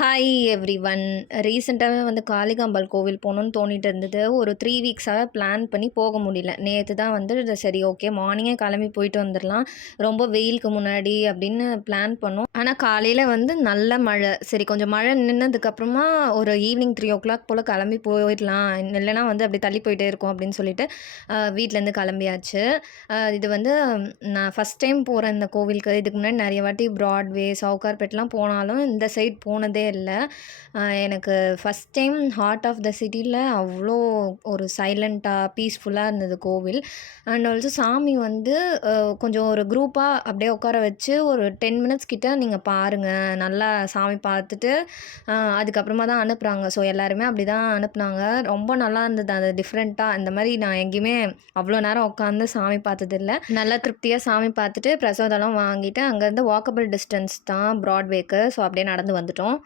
Hi everyone. ரீசென்ட்டாவே வந்து காளிகாம்பாள் கோவில் போகணுன்னு தோணிட்டு இருந்தது. ஒரு 3 வீக்ஸாக பிளான் பண்ணி போக முடியல. நேத்து தான் வந்து சரி ஓகே மார்னிங்கே கிளம்பி போயிட்டு வந்துரலாம். ரொம்ப வெயிலுக்கு முன்னாடி அப்படின்னு பிளான் பண்ணோம். ஆனா காலையில வந்து நல்ல மழை. சரி கொஞ்சம் மழை நின்னதுக்கப்புறமா ஒரு ஈவினிங் 3:00 போல கிளம்பி போயிடலாம். இல்லைன்னா வந்து அப்படி தள்ளி போயிட்டே இருக்கும் அப்படின்னு சொல்லிட்டு வீட்லேருந்து கிளம்பியாச்சு. இது வந்து நான் ஃபஸ்ட் டைம் போறேன் இந்த கோவிலுக்கு. இதுக்கு முன்னாடி நெறைய வாட்டி பிராட்வே, சவுகார்பேட்லாம் போனாலும் இந்த சைட் போனதே இல்ல. எனக்கு first time heart of the சிட்டில அவ்ளோ ஒரு சைலண்ட்டா, பீஸ்ஃபுல்லா இருந்தது கோவில். அண்ட் ஆல்சோ சாமி வந்து கொஞ்சம் ஒரு குரூப்பா அப்படியே உட்கார வச்சு ஒரு 10 மினிட்ஸ் கிட்ட நீங்க பாருங்க. நல்லா சாமி பார்த்துட்டு அதுக்கப்புறமா தான் அனுப்புறாங்க. ஸோ எல்லாருமே அப்படிதான் அனுப்புனாங்க. ரொம்ப நல்லா இருந்தது. அது டிஃப்ரெண்ட்டா இந்த மாரி நான் எங்கேயுமே அவ்வளோ நேரம் உட்காந்து சாமி பார்த்ததில்ல. நல்லா திருப்தியா சாமி பார்த்துட்டு பிரசாதம்லாம் வாங்கிட்டு அங்கேருந்து வாக்கபிள் டிஸ்டன்ஸ் தான் பிராட்வேக்கு. ஸோ அப்படியே நடந்து வந்துட்டோம்.